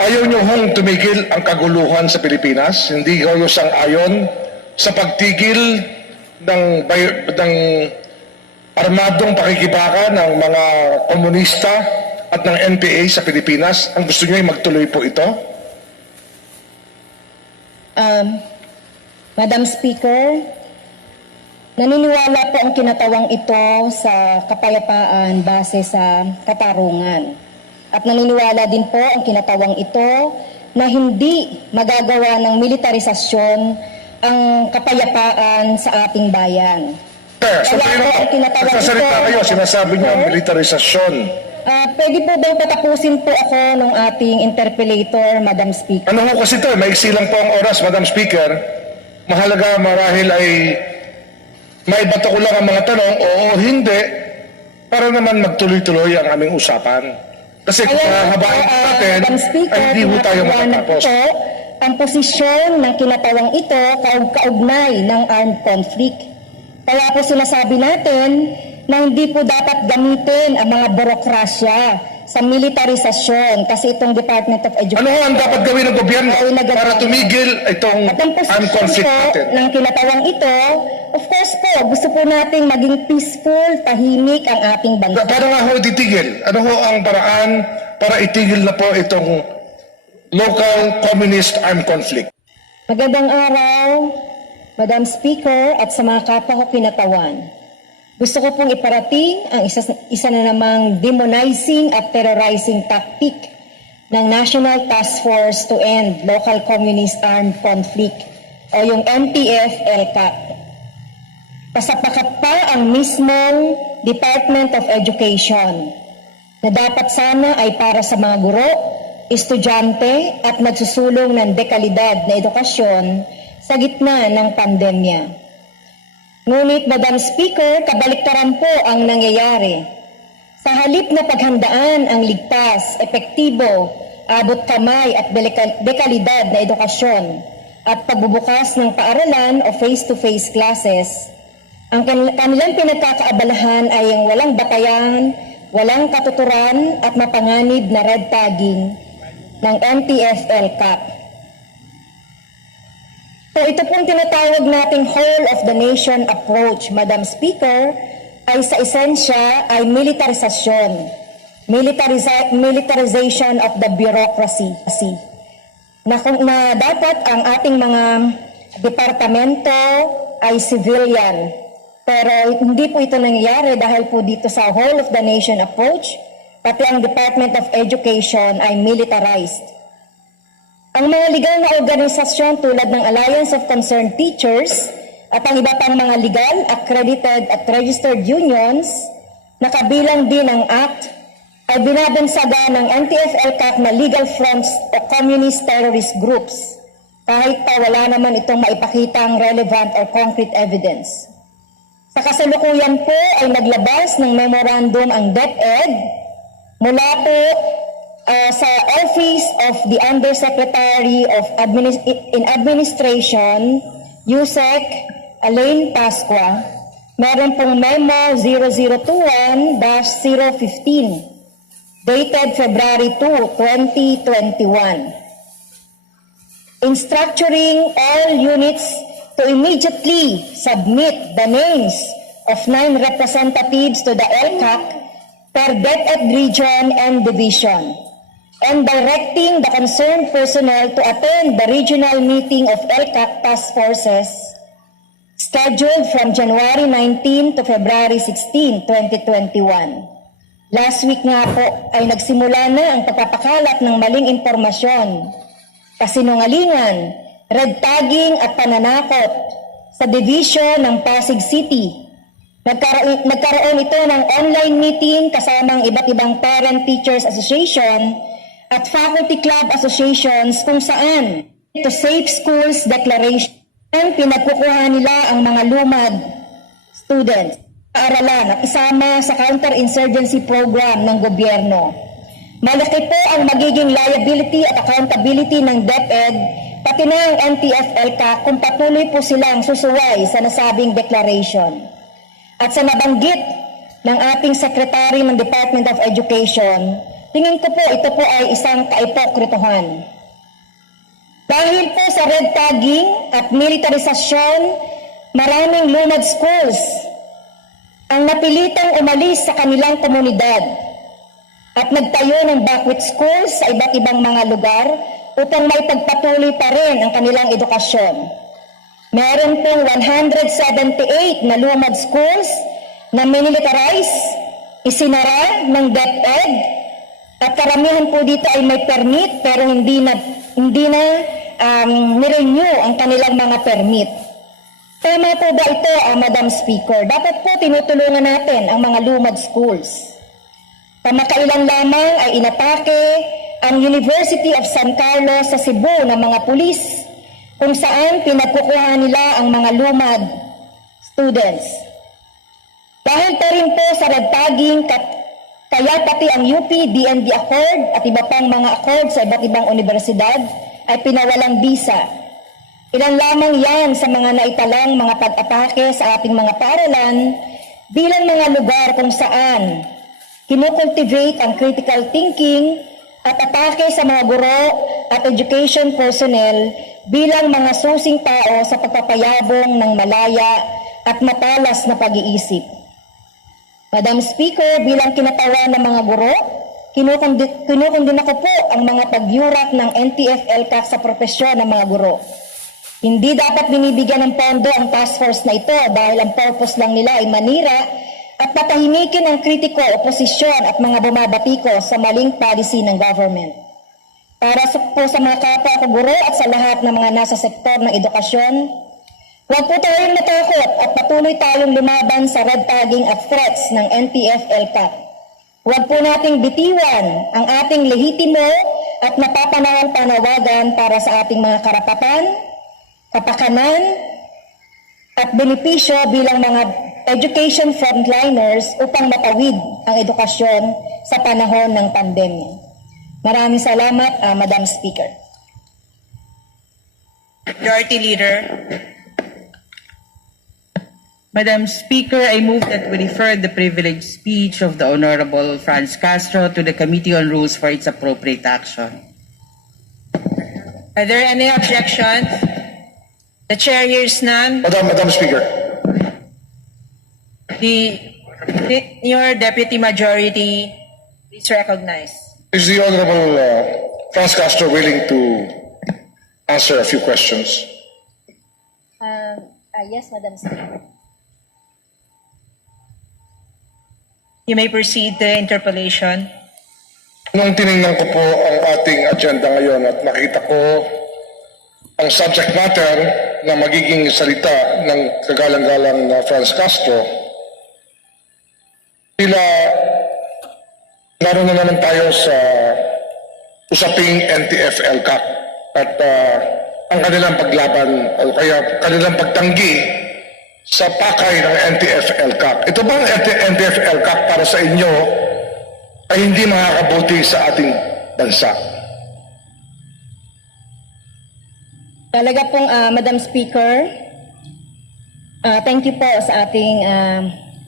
Ayaw nyo hong tumigil ang kaguluhan sa Pilipinas? Hindi kayo sang-ayon sa pagtigil ng armadong pakikibaka ng mga komunista at ng NPA sa Pilipinas? Ang gusto nyo ay magtuloy po ito? Madam Speaker, naniniwala po ang kinatawang ito sa kapayapaan base sa katarungan. At naniniwala din po ang kinatawang ito na hindi magagawa ng militarisasyon ang kapayapaan sa ating bayan. Nagsasalita kayo, sinasabi niyo ang militarisasyon. Pwede po bang patapusin po ako ng ating interpellator, Madam Speaker? Ano ho kasi ito? Maiksi lang po ang oras, Madam Speaker. Mahalaga marahil ay maibato ko lang ang mga tanong, oo o hindi, para naman magtuloy-tuloy ang aming usapan. Kasi kung hahabain natin, ay hindi ho tayo matatapos. Ang posisyon ng kinatawang ito kaugnay ng armed conflict. Kaya po sinasabi natin na hindi po dapat gamitin ang mga burokrasya sa militarisasyon kasi itong Department of Education. Ano ang dapat gawin ng gobyerno para tumigil itong armed conflict natin? Ng kinatawang ito, of course po, gusto po nating maging peaceful, tahimik ang ating bansa. Para nga ho titigil? Ano ho ang paraan para itigil na po itong local communist armed conflict? Magandang araw, Madam Speaker at sa mga kapwa ko kinatawan. Gusto ko pong iparating ang isa na namang demonizing at terrorizing tactic ng National Task Force to End Local Communist Armed Conflict o yung NTF-ELCAC. Pasapakat pa ang mismong Department of Education na dapat sana ay para sa mga guro, estudyante at nagsusulong ng dekalidad na edukasyon sa gitna ng pandemya. Ngunit, Madam Speaker, kabaliktaran po ang nangyayari. Sa halip na paghandaan ang ligtas, epektibo, abot kamay at dekalidad na edukasyon at pagbubukas ng paaralan o face-to-face classes, ang kanilang pinagkakaabalahan ay ang walang batayan, walang katuturan at mapanganib na red tagging ng NTF-ELCAC. So ito pong tinatawag nating whole of the nation approach, Madam Speaker, ay sa esensya ay militarisasyon, militarization of the bureaucracy. Na dapat ang ating mga departamento ay civilian. Pero hindi po ito nangyayari dahil po dito sa whole of the nation approach, pati ang Department of Education ay militarized. Ang mga legal na organisasyon tulad ng Alliance of Concerned Teachers at ang iba pang mga legal, accredited at registered unions na kabilang din ang ACT ay binabansaga ng NTF-ELCAC na legal fronts o communist terrorist groups kahit pa wala naman itong maipakitang relevant or concrete evidence. Sa kasalukuyan po ay naglabas ng memorandum ang DepEd mula po sa Office of the Undersecretary of Administration, USEC, Elaine Pasqua, meron pong Memo 0021-015, dated February 2, 2021. In structuring all units to immediately submit the names of 9 representatives to the ELCAC per DepEd region and division, and directing the concerned personnel to attend the regional meeting of ELCAC task forces scheduled from January 19 to February 16, 2021. Last week nga po ay nagsimula na ang pagpapakalat ng maling impormasyon, kasinungalingan, red tagging at pananakot sa division ng Pasig City. Nagkaroon ito ng online meeting kasamang iba't ibang Parent-Teachers Association at Faculty Club Associations kung saan to Safe Schools Declaration pinagkukuha nila ang mga lumad students sa aralan at isama sa counter-insurgency program ng gobyerno. Malaki po ang magiging liability at accountability ng DepEd pati na ang NTF-ELCAC kung patuloy po silang susuway sa nasabing declaration. At sa nabanggit ng ating Secretary ng Department of Education, tingin ko po ito po ay isang kaipokritohan. Dahil po sa red tagging at militarisasyon, maraming lumad schools ang napilitang umalis sa kanilang komunidad at nagtayo ng backwit schools sa iba't ibang mga lugar upang may pagpatuloy pa rin ang kanilang edukasyon. Meron pong 178 na lumad schools na minilitarize, isinara ng DepEd, at karamihan po dito ay may permit pero hindi na nirenew ang kanilang mga permit. Tama po ba ito, Madam Speaker? Dapat po tinutulungan natin ang mga lumad schools. Kamakailan lamang ay inatake ang University of San Carlos sa Cebu ng mga pulis kung saan pinagkukuha nila ang mga lumad students. Dahil pa rin po sa red tagging, kaya pati ang UP, DND Accord at iba pang mga accord sa iba't ibang universidad ay pinawalang bisa. Ilan lamang yan sa mga naitalang mga pag-atake sa ating mga paaralan bilang mga lugar kung saan kinukultivate ang critical thinking at atake sa mga guro at education personnel bilang mga susing tao sa pagpapayabong ng malaya at matalas na pag-iisip. Madam Speaker, bilang kinatawan ng mga guro, kinukundin ako po ang mga pagyurak ng NTF-ELCAC sa propesyon ng mga guro. Hindi dapat binibigyan ng pondo ang task force na ito dahil ang purpose lang nila ay manira at patahimikin ang kritiko, oposisyon at mga bumabatiko sa maling policy ng government. Para po sa mga kapwa ko guro at sa lahat ng mga nasa sektor ng edukasyon, huwag po tayong matakot at patuloy tayong lumaban sa red tagging at threats ng NTF-ELCAC. Huwag po nating bitiwan ang ating lehitimo at napapanahang panawagan para sa ating mga karapatan, kapakanan, at benepisyo bilang mga education frontliners upang matawid ang edukasyon sa panahon ng pandemya. Maraming salamat, Madam Speaker. Majority Leader. Madam Speaker, I move that we refer the privileged speech of the Honorable Franz Castro to the Committee on Rules for its appropriate action. Are there any objections? The Chair hears none. Madam Speaker. The Senior Deputy Majority, please recognize. Is the Honorable Franz Castro willing to answer a few questions? Yes, Madam Speaker. You may proceed the interpellation. Nung tinignan ko po ang ating agenda ngayon at nakita ko ang subject matter na magiging salita ng kagalang-galang na Franz Castro, tila naroon na naman tayo sa usaping NTF-ELCAC at ang kanilang paglaban o kaya kanilang pagtanggi sa pakay ng NTF-ELCAC. Ito bang NTF-ELCAC para sa inyo ay hindi makakabuti sa ating bansa? Talaga pong, Madam Speaker, thank you po sa ating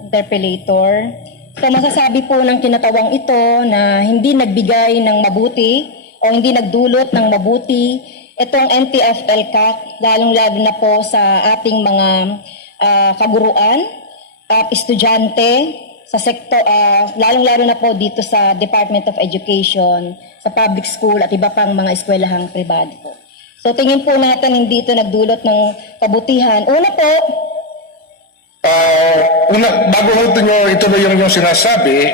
interpellator. So masasabi po ng kinatawang ito na hindi nagbigay ng mabuti o hindi nagdulot ng mabuti itong NTF-ELCAC, lalong-lalo na po sa ating mga kaguruan at estudyante sa sektor, lalong-lalo na po dito sa Department of Education, sa public school at iba pang mga eskwelahang pribado po. So tingin po natin hindi ito nagdulot ng kabutihan. Una po, bago ho nyo ituloy yung sinasabi,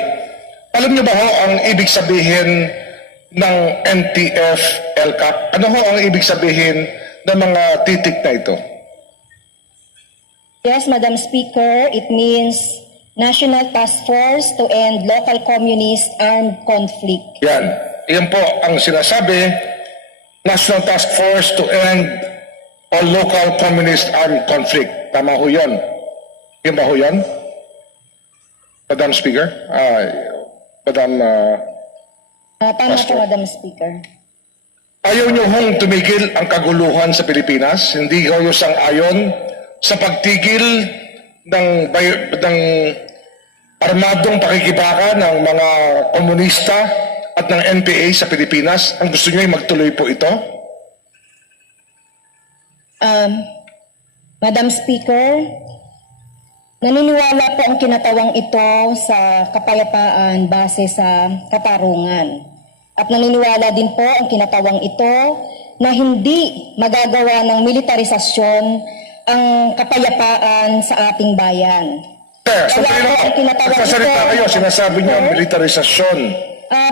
alam nyo ba ho ang ibig sabihin ng NTF-ELCAC? Ano ho ang ibig sabihin ng mga titik na ito? yes, Madam Speaker, it means National Task Force to End Local Communist Armed Conflict. Yan. Yan po ang sinasabi, National Task Force to End All Local Communist Armed Conflict. Tama ho yun. Yan ba ho yan? Madam Speaker? Madam... Tama po, Pastor. Madam Speaker. Ayaw nyo hong tumigil ang kaguluhan sa Pilipinas? Hindi kayo sang-ayon sa pagtigil ng armadong pakikibaka ng mga komunista at ng NPA sa Pilipinas? Ang gusto niyo ay magtuloy po ito? Madam Speaker, naniniwala po ang kinatawang ito sa kapayapaan base sa katarungan. At naniniwala din po ang kinatawang ito na hindi magagawa ng militarisasyon ang kapayapaan sa ating bayan. Sandali lang po. Nagsasalita kayo, sinasabi niyo ang militarisasyon.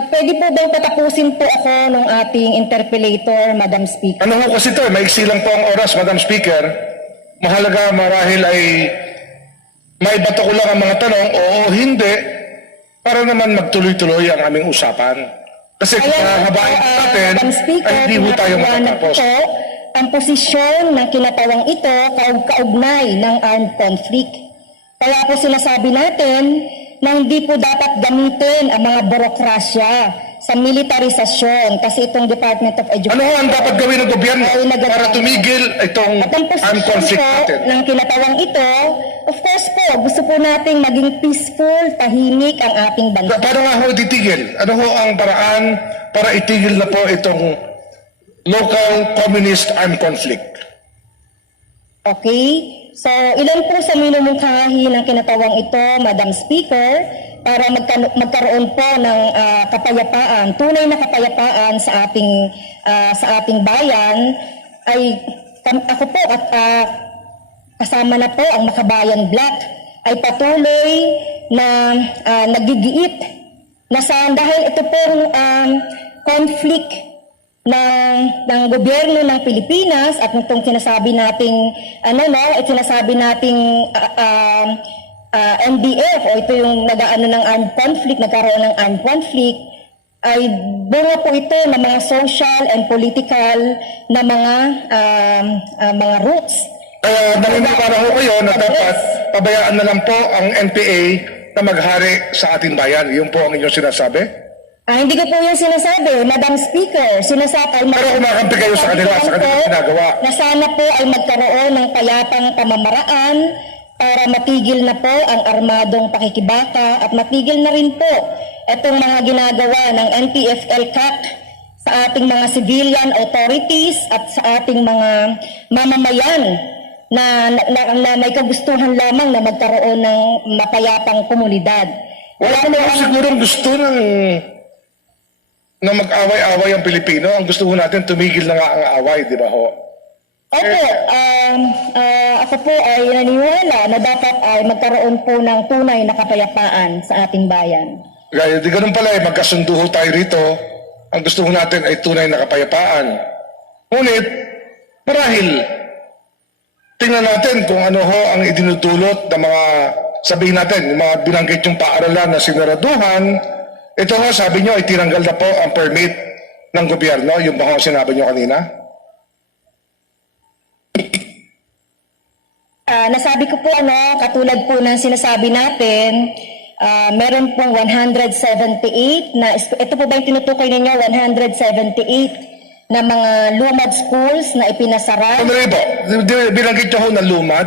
Pwede po bang patapusin po ako ng ating interpellator, Madam Speaker? Ano ho kasi ito, maiksi lang po ang oras, Madam Speaker. Mahalaga marahil ay may bato ko lang ang mga tanong, oo, hindi, para naman magtuloy-tuloy ang aming usapan. Kasi kung hahabain natin, Madam Speaker, ay hindi ho tayo pinapaliwanag matatapos. po ang posisyon ng kinatawang ito kaugnay ng armed conflict. Kaya po sinasabi natin na hindi po dapat gamitin ang mga burokrasya sa militarisasyon kasi itong Department of Education. Ano ho ang dapat gawin ng gobyerno ay nagagamit. para tumigil itong At ang armed posisyon conflict po natin? ng kinatawang ito, of course po, gusto po nating maging peaceful, tahimik ang ating bansa. Paano nga ho titigil? Ano ho ang paraan para itigil na po itong local communist armed conflict? Okay? So, ilan po sa minumungkahi ng kinatawang ito, Madam Speaker, para magkaroon po ng kapayapaan, tunay na kapayapaan sa ating bayan, ay ako po at kasama na po ang Makabayan Black ay patuloy na nagigiit na dahil ito pong conflict ng gobyerno ng Pilipinas at itong sinasabi nating MDF o ito yung nagkaroon ng armed conflict ay bunga po ito ng mga social and political na mga roots. Kaya naniniwala ho kayo na dapat pabayaan na lang po ang NPA na maghari sa ating bayan. Yun po ang inyong sinasabi? Hindi ko po yung sinasabi, Madam Speaker. Pero kumakampi kayo sa kanila, sa kanilang ginagawa. Na sana po ay magkaroon ng payapang pamamaraan para matigil na po ang armadong pakikibaka at matigil na rin po itong mga ginagawa ng NPF-LCAC sa ating mga civilian authorities at sa ating mga mamamayan na may kagustuhan lamang na magkaroon ng mapayapang komunidad. Wala naman siguro gusto na mag-away-away ang Pilipino. Ang gusto ho natin, tumigil na nga ang away, di ba ho? Opo, ako po ay naniniwala na dapat ay magkaroon po ng tunay na kapayapaan sa ating bayan. Gaya, di ganun pala, magkasundo ho tayo rito. Ang gusto ho natin ay tunay na kapayapaan. Ngunit, marahil, tingnan natin kung ano ho ang idinudulot ng mga, sabihin natin, yung mga binanggit yung paaralan na sinaraduhan. Ito ho, sabi nyo, itinanggal na po ang permit ng gobyerno. Yung ba ho sinabi nyo kanina? Nasabi ko po, katulad po ng sinasabi natin, meron pong 178 na, ito po ba yung tinutukoy ninyo, 178 na mga lumad schools na ipinasara? Ano po, binanggit nyo ho na lumad.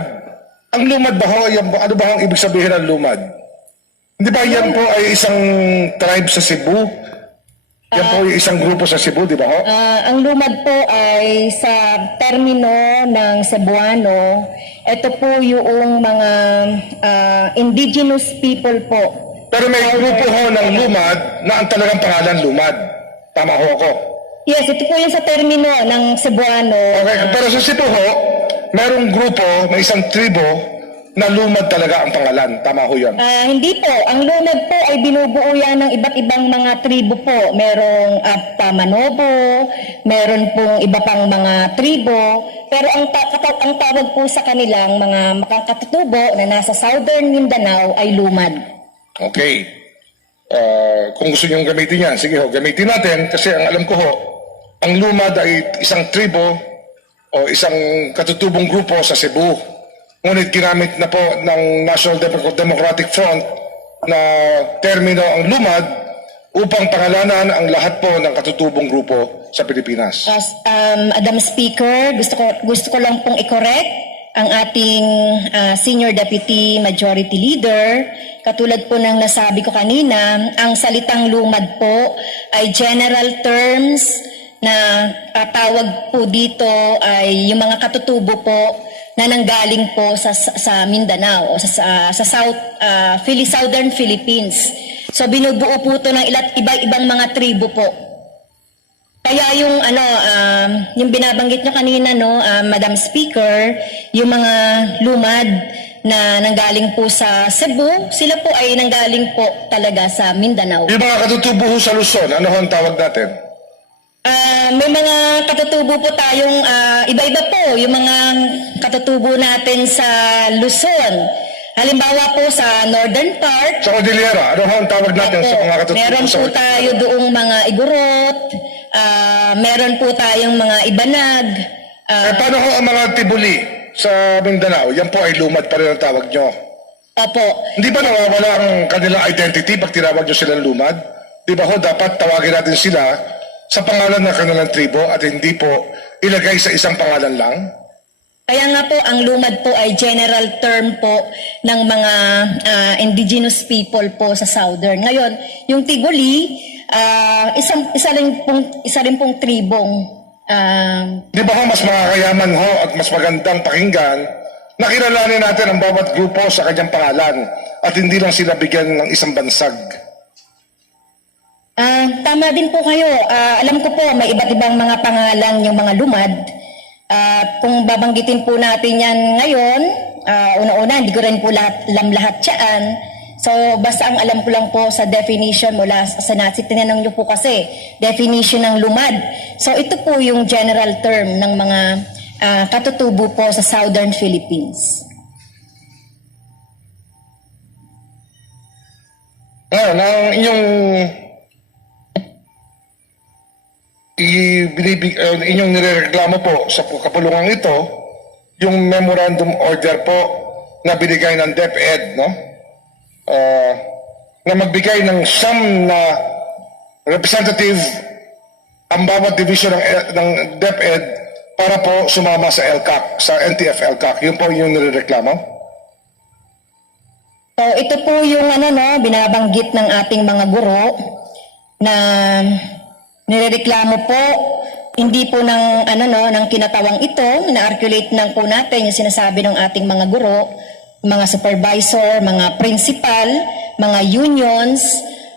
Ang lumad ba ho, ano ba ho ang ibig sabihin ng lumad? Hindi ba yan po ay isang tribe sa Cebu? Yan po ay isang grupo sa Cebu, di ba ho? Ang lumad po ay sa termino ng Cebuano. Ito po yung mga indigenous people po. Pero may grupo ho ng lumad na ang talagang pangalan lumad. Tama ho ako? Yes, ito po yung sa termino ng Cebuano. Okay, pero sa Cebu ho, merong grupo, may isang tribo na lumad talaga ang pangalan. Tama ho yan. Hindi po. Ang lumad po ay binubuo yan ng iba't ibang mga tribo po. Merong Tamanobo, meron pong iba pang mga tribo. Pero ang tawag po sa kanilang mga makakatutubo na nasa southern Mindanao ay lumad. Okay. Kung gusto nyo gamitin yan, sige ho, gamitin natin. Kasi ang alam ko ho, ang lumad ay isang tribo o isang katutubong grupo sa Cebu. Ngunit ginamit na po ng National Democratic Front na termino ang lumad upang pangalanan ang lahat po ng katutubong grupo sa Pilipinas. Madam Speaker, gusto ko lang pong i-correct ang ating Senior Deputy Majority Leader. Katulad po ng nasabi ko kanina, ang salitang lumad po ay general terms na tawag po dito ay yung mga katutubo po na nanggaling po sa Mindanao o sa Southern Philippines. So binubuo po ito ng iba-ibang mga tribo po. Kaya yung binabanggit nyo kanina, Madam Speaker, yung mga lumad na nanggaling po sa Cebu, sila po ay nanggaling po talaga sa Mindanao. Yung mga katutubo ho sa Luzon, ano ho ang tawag natin? May mga katutubo po tayong iba-iba po, yung mga katutubo natin sa Luzon. Halimbawa po sa northern part, Sa Cordillera, ano ho ang tawag natin sa mga katutubo meron sa po tayo doong mga Igorot, meron po tayong mga Ibanag. paano ho ang mga Tibuli sa Mindanao? Yan po ay lumad pa rin ang tawag nyo. Opo. Hindi ba nawawala ang kanilang identity pag tinawag nyo silang lumad? Di ba ho, dapat tawagin natin sila sa pangalan ng kanilang tribo at hindi po ilagay sa isang pangalan lang? Kaya nga po, ang lumad po ay general term po ng mga indigenous people po sa Southern. Ngayon, yung Tigoli, isa rin pong tribong. Di ba ho, mas makakayaman ho at mas magandang pakinggan na kilalanin natin ang bawat grupo sa kanyang pangalan at hindi lang sila bigyan ng isang bansag? Tama din po kayo. Alam ko po, may iba't ibang mga pangalan yung mga lumad. Kung babanggitin po natin yan ngayon, una-una, hindi ko rin po lahat yan. So, basta ang alam ko lang po sa definition mula sa Nazi, tinanong nyo po kasi, definition ng lumad. So, ito po yung general term ng mga katutubo po sa Southern Philippines. Ngayon, ang inyong inyong nirereklamo po sa kapulungan ito, yung memorandum order po na binigay ng DepEd, no? Na magbigay ng siyam na representative ang bawat division ng DepEd para po sumama sa LCAC, sa NTF-LCAC. Yun po yung nirereklamo. So, ito po yung binabanggit ng ating mga guro na nirereklamo po, hindi po ng ng kinatawang ito, na-articulate lang po natin yung sinasabi ng ating mga guro, mga supervisor, mga principal, mga unions,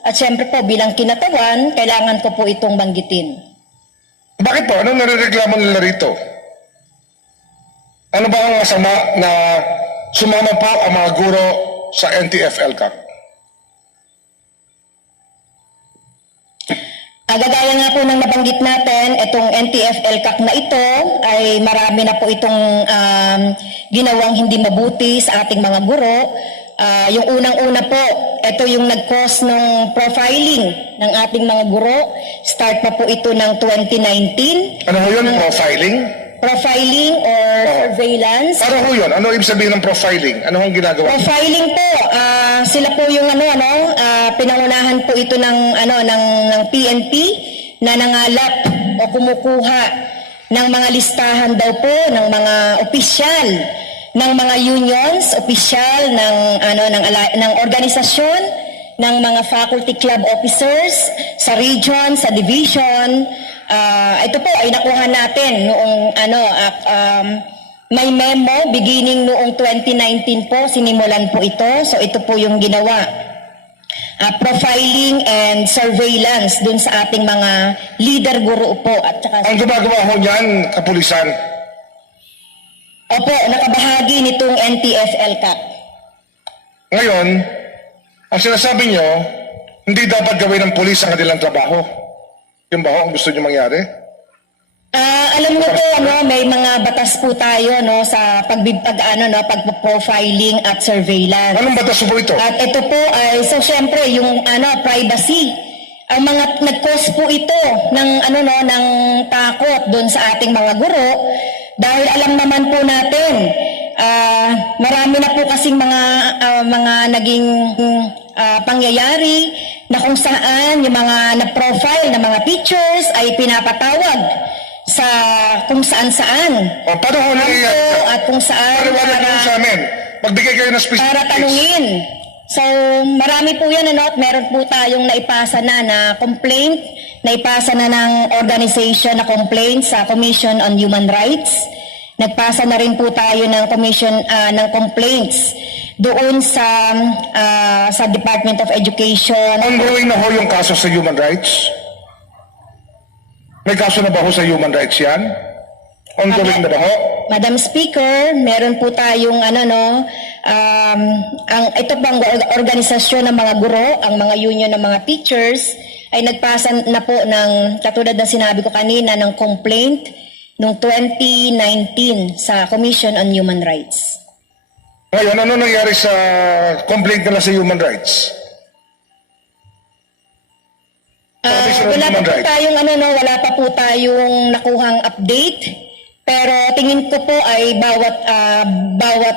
at syempre po bilang kinatawan, kailangan ko po itong banggitin. Bakit po? Anong nirereklamo nila rito? Ano ba ang masama na sumama po ang mga guro sa NTF-LCAC? Gagaya nga po ng nabanggit natin, itong NTF-LCAC na ito ay marami na po itong ginawang hindi mabuti sa ating mga guro. Yung unang-una po, ito yung nag-cause ng profiling ng ating mga guro. Start pa po ito ng 2019. Ano ho yun? Profiling? Profiling or surveillance. Ano ho yun? Ano ibig sabihin ng profiling? Ano ang ginagawa? Profiling po, sila po yung pinangunahan po ito ng PNP na nangalap o kumukuha ng mga listahan daw po ng mga opisyal ng mga unions, opisyal ng organisasyon, ng mga faculty club officers sa region, sa division. Ito po ay nakuha natin noong may memo beginning noong 2019 po, sinimulan po ito. So ito po yung ginawa. Profiling and surveillance dun sa ating mga leader guro po at saka Ang gumagawa ho niyan, kapulisan. Opo, nakabahagi nitong NTF-LCAC. Ngayon, ang sinasabi nyo, hindi dapat gawin ng pulis ang kanilang trabaho. Yung ba ho ang gusto nyo mangyari? Alam mo po, may mga batas po tayo sa pag-profiling at surveillance. Anong batas po ito? At ito po ay, so syempre, yung privacy. Ang mga nag-cause po ito ng ng takot doon sa ating mga guro dahil alam naman po natin marami na po kasing mga naging pangyayari na kung saan yung mga na-profile na mga pictures ay pinapatawag sa kung saan-saan. O, paano ho nangyayari? Kampo at kung saan Paliwanag niyo sa amin. Magbigay kayo ng para specifics. tanungin. So, marami po yan, ano, at meron po tayong naipasa na complaint, naipasa na ng organization na complaint sa Commission on Human Rights. Nagpasa na rin po tayo ng ng complaints doon sa Department of Education. Ongoing na ho yung kaso sa human rights? May kaso na ba ho sa human rights yan? Ongoing na ba ho? Madam Speaker, meron po tayong ito pang organisasyon ng mga guro, ang mga union ng mga teachers ay nagpasa na po ng, katulad ng sinabi ko kanina, ng complaint noong 2019 sa Commission on Human Rights. Ngayon, ano nangyari sa complaint nila sa human rights? Commission on Wala pa Human po Rights. tayong wala pa po tayong nakuhang update. Pero tingin ko po ay bawat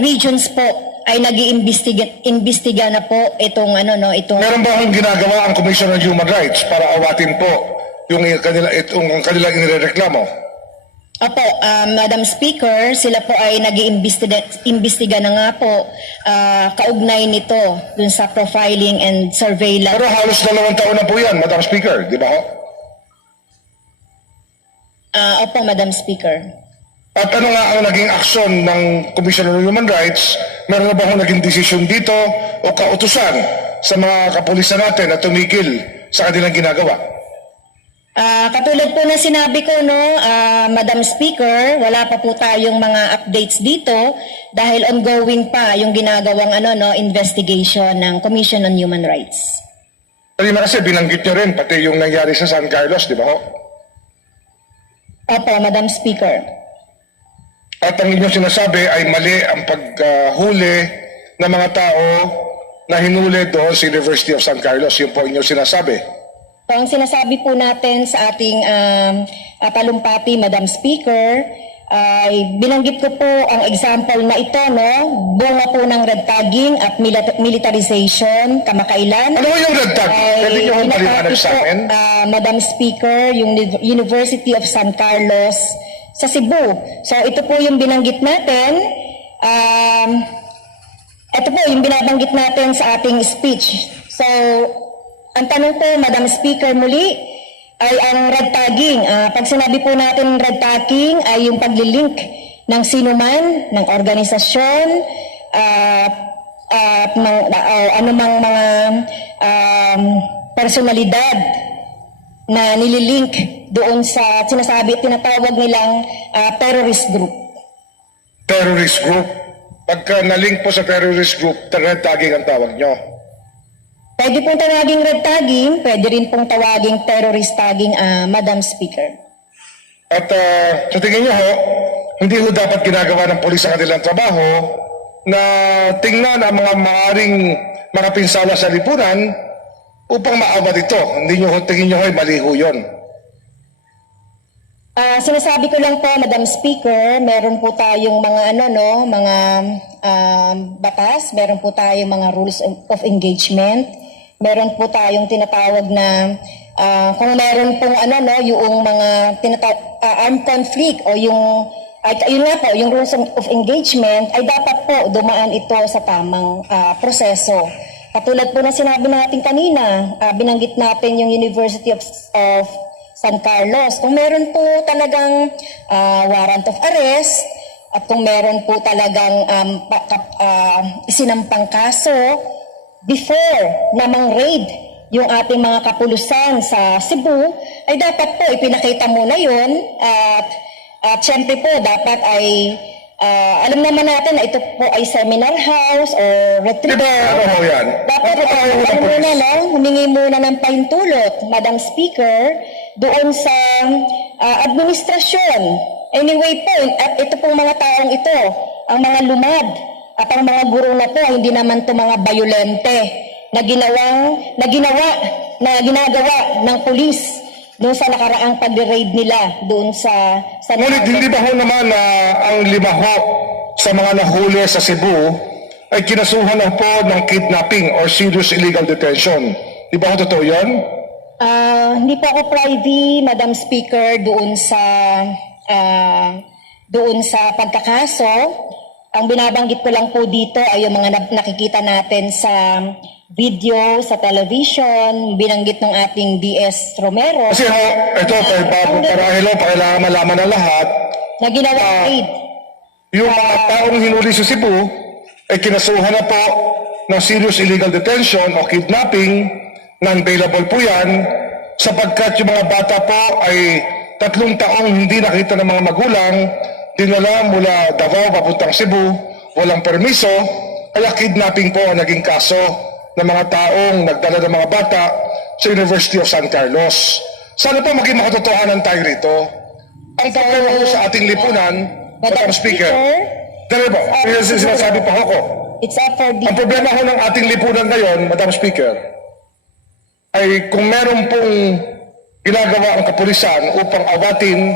regions po ay nag-iimbestiga na po itong Meron ba akong ginagawa ang Commission on Human Rights para awatin po yung kanilang inireklamo? Opo, Madam Speaker, sila po ay nag-iimbestiga na nga po kaugnay nito dun sa profiling and surveillance. Pero halos 2 taon na po yan, Madam Speaker, di ba ho? Opo, Madam Speaker. At ano nga ang naging aksyon ng Commission on Human Rights? Meron na ba akong naging desisyon dito o kautusan sa mga kapulisan natin na tumigil sa kanilang ginagawa? Katulad po na sinabi ko, Madam Speaker, wala pa po tayong mga updates dito dahil ongoing pa yung ginagawang investigation ng Commission on Human Rights. Kanina kasi binanggit nyo rin pati yung nangyari sa San Carlos, di ba ho? Opo, Madam Speaker. At ang inyong sinasabi ay mali ang paghuli ng mga tao na hinuli doon sa University of San Carlos. Yun po inyong sinasabi. So, ang sinasabi po natin sa ating talumpati, Madam Speaker, ay binanggit ko po ang example na ito, bunga po ng red tagging at militarization kamakailan. Ano yung red tag? Pwede nyo hong paliwanag sa akin? Madam Speaker, yung University of San Carlos sa Cebu. So ito po yung binanggit natin. Ito po yung binabanggit natin sa ating speech. So, ang tanong po, Madam Speaker, muli, ay ang red tagging. Pag sinabi po natin red tagging ay yung paglilink ng sinuman, ng organisasyon, at anumang mga personalidad na nililink doon sa sinasabi, tinatawag nilang terrorist group. Terrorist group. Pagka na-link po sa terrorist group, red tagging ang tawag nyo. Pwede pong tawaging red tagging, pwede rin pong tawaging terrorist tagging, Madam Speaker. At sa tingin nyo ho, hindi ho dapat ginagawa ng polis sa kanilang trabaho na tingnan ang mga maaring mga pinsala sa lipunan upang maawat ito. Hindi nyo ho, tingin nyo ho, mali ho yun. Sinasabi ko lang po, Madam Speaker, meron po tayong mga mga batas, meron po tayong mga rules of engagement, meron po tayong tinatawag na kung meron pong yung mga armed conflict o yung yun nga po, yung rules of engagement ay dapat po dumaan ito sa tamang proseso. Katulad po na sinabi natin kanina, binanggit natin yung University of San Carlos. Kung meron po talagang warrant of arrest at kung meron po talagang isinampang kaso before namang raid yung ating mga kapulusan sa Cebu, ay dapat po ipinakita muna yun at syempre po dapat ay alam naman natin na ito po ay seminar house or retreat. Ano ho yan? Dapat humingi muna ng pahintulot, Madam Speaker, doon sa administrasyon. Anyway po, at ito pong mga taong ito, ang mga lumad at ang mga guro na po, hindi naman ito mga bayolente na ginagawa ng pulis doon sa nakaraang pag-raid nila doon sa Ngunit hindi ba ho naman na ang 5 ho sa mga nahuli sa Cebu ay kinasuhan na po ng kidnapping or serious illegal detention? Di ba ho totoo yun? Hindi po ako privy, Madam Speaker, doon sa pagkakaso. Ang binabanggit ko lang po dito ay yung mga nakikita natin sa video, sa television, binanggit ng ating DS Romero Kasi ho, ito, kailangan malaman ng lahat, na ginawa raid. yung mga taong hinuli sa Cebu ay kinasuhan na po ng serious illegal detention o kidnapping, non-bailable po yan, sapagkat yung mga bata po ay 3 taong hindi nakita ng mga magulang, dinala mula Davao papuntang Cebu, walang permiso, kaya kidnapping po ang naging kaso ng mga taong nagdala ng mga bata sa University of San Carlos. Sana po maging makatotohanan tayo rito. Ang problema po sa ating lipunan, Madam Speaker, dali po, sinasabi pa ako. It's up for Ang problema ho ng ating lipunan ngayon, Madam Speaker, ay kung meron pong ginagawa ang kapulisan upang awatin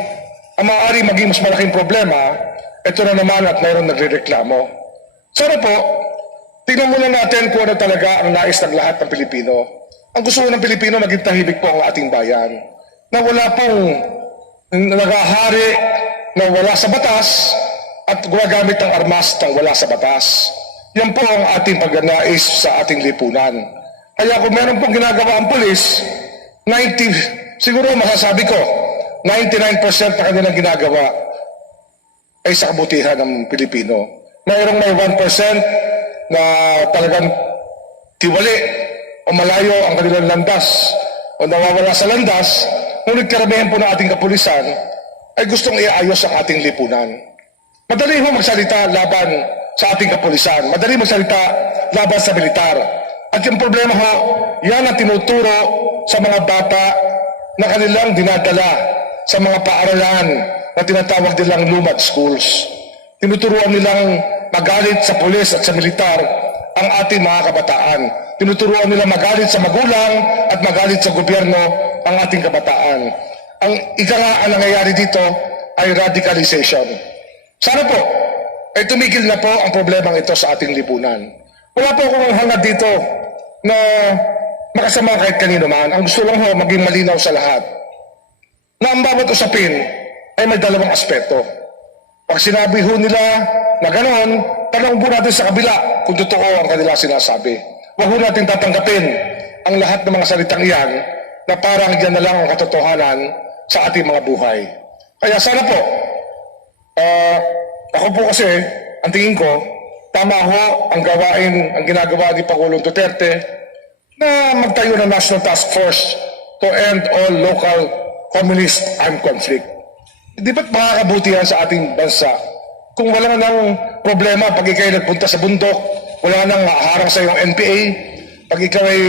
ang maaari maging mas malaking problema, ito na naman at mayroong nagrereklamo. Sana po, tingnan muna natin kung ano talaga ang nais ng lahat ng Pilipino. Ang gusto ng Pilipino, maging tahimik po ang ating bayan. Na wala pong nagahari na wala sa batas at gumagamit ng armas ng wala sa batas. Yan po ang ating pagnanais sa ating lipunan. Kaya kung meron pong ginagawa ang pulis, siguro masasabi ko, 99% na kanilang ginagawa ay sa kabutihan ng Pilipino. Mayroong may 1% na talagang tiwali o malayo ang kanilang landas o nawawala sa landas, ngunit karamihan po ng ating kapulisan ay gustong iayos ang ating lipunan. Madali ho magsalita laban sa ating kapulisan. Madali magsalita laban sa militar. At yung problema ho, yan ang tinuturo sa mga bata na kanilang dinadala sa mga paaralan na tinatawag nilang lumad schools. Tinuturuan nilang magalit sa pulis at sa militar ang ating mga kabataan. Tinuturuan nilang magalit sa magulang at magalit sa gobyerno ang ating kabataan. Ang ang nangyayari dito ay radicalization. Sana po, ay tumigil na po ang problemang ito sa ating lipunan. Wala po akong hangad dito na makasama kahit kanino man. Ang gusto lang ho, maging malinaw sa lahat na ang bawat usapin ay may dalawang aspeto. Pag sinabi ho nila na gano'n, tanong po natin sa kabila kung totoo ang kanilang sinasabi. Huwag ho natin tatanggapin ang lahat ng mga salitang iyan na parang yan na lang ang katotohanan sa ating mga buhay. Kaya sana po, ako po kasi, ang tingin ko, tama ho ang ginagawa ni Pangulong Duterte na magtayo ng National Task Force to end all local communist armed conflict. Di ba't makakabuti yan sa ating bansa? Kung wala nang problema pag ikaw ay nagpunta sa bundok, wala nang maharang sa iyong NPA, pag ikaw ay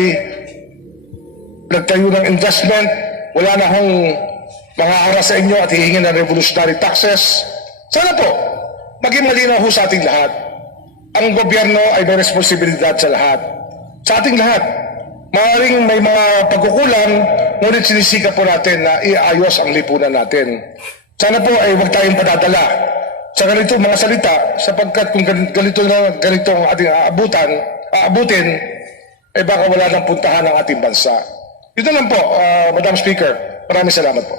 nagtayo ng investment, wala na hong makaharang sa inyo at hihingin ng revolutionary taxes. Sana po, maging malinaw ho sa ating lahat. Ang gobyerno ay may responsibilidad sa lahat. Sa ating lahat. Maaaring may mga pagkukulang, ngunit sinisikap po natin na iayos ang lipunan natin. Sana po ay huwag tayong padadala sa ganito mga salita, sapagkat kung ganito ang ating aabutin, ay baka wala nang puntahan ang ating bansa. Ito lang po, Madam Speaker. Maraming salamat po.